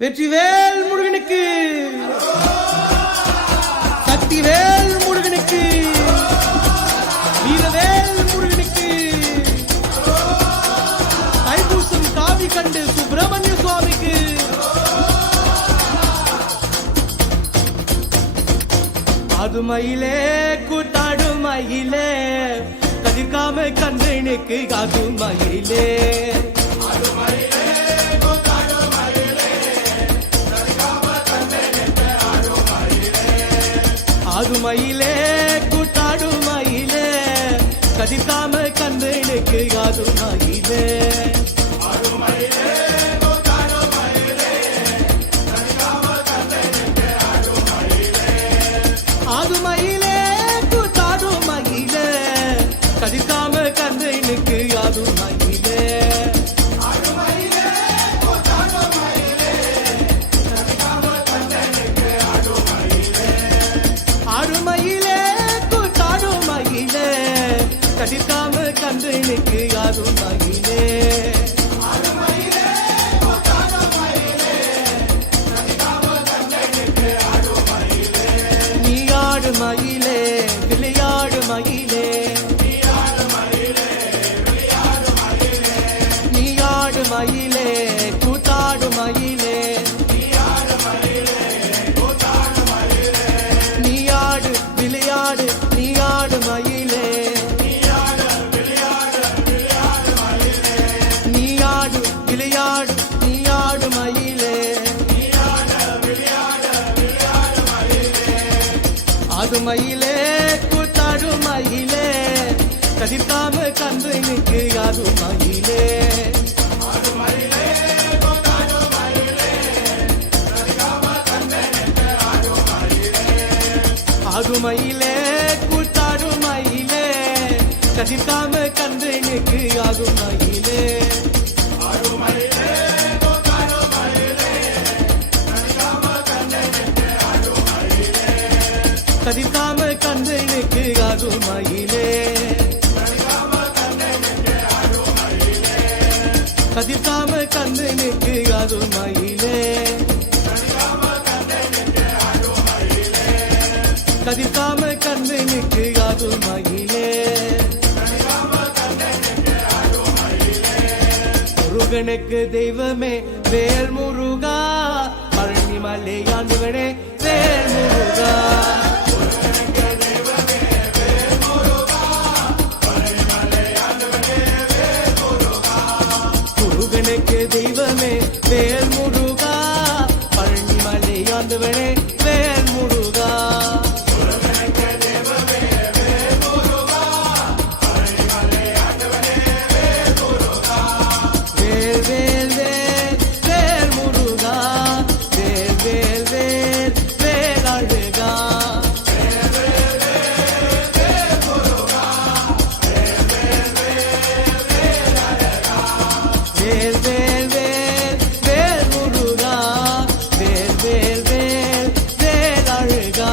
வெற்றிவேல் முருகனுக்கு, சக்திவேல் முருகனுக்கு, வீரவேல் முருகனுக்கு, தைப்பூசம் காவி கண்டு சுப்பிரமணிய சுவாமிக்கு, அது மயிலே கூட்டாடு மயிலே, கதிர்காம கண்ணனுக்கு அது மயிலே, அது மயிலே கூட்டாடு மயிலே, கதிர்காம கண்ணனுக்கு அது மயிலே, அது மயிலே கூட்டாடு மயிலே, கதிர்காம கண்ணனுக்கு அது மயிலே, அருமயிலே கூட்டாடு மயிலே, கதிர்காம கண்ணனுக்கு அது மயிலே, நீ ஆடு மயிலே விளையாடு மயிலே, நீ ஆடு மயிலே கூத்தாடு மயிலே, நீ ஆடு விளையாடு நீ ஆடு மயிலே, நீ ஆடு விளையாடு நீ ஆடு மயிலே, அது மயிலே கூத்தாடு மயிலே, கதிர்காம கண்ணனுக்கு அது மயிலே, அது மயிலே கூத்தாடு மயிலே, கதிர்காம கண்ணனுக்கு அது மயிலே, கதிர்காம கண்ணனுக்கு அது மயிலே, கதிர்காம கண்ணனுக்கு அது மயிலே, கதிர்காம கண்ணனுக்கு அது மயிலே, முருகனுக்கு தெய்வமே வேல் முருகா, பழனி மலை ஆண்டவனே வேல் முருகா, முருகனுக்கு தெய்வமே வேல் முருகா, பழனி மலை ஆண்டவனே வேல் முருகா, வேல் வேல் வேல் வேல் முருகா, வேல் வேல் வேல் வேல் அழகா, வேல் வேல் வேல் வேல் முருகா, வேல் வேல் வேல் வேல் அழகா,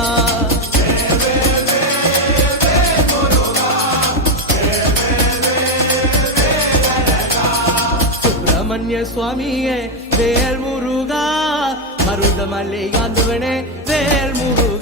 சுப்பிரமணிய சுவாமியே வேல் முருகா, மருதமலை ஆண்டவனே வேல் முருகா,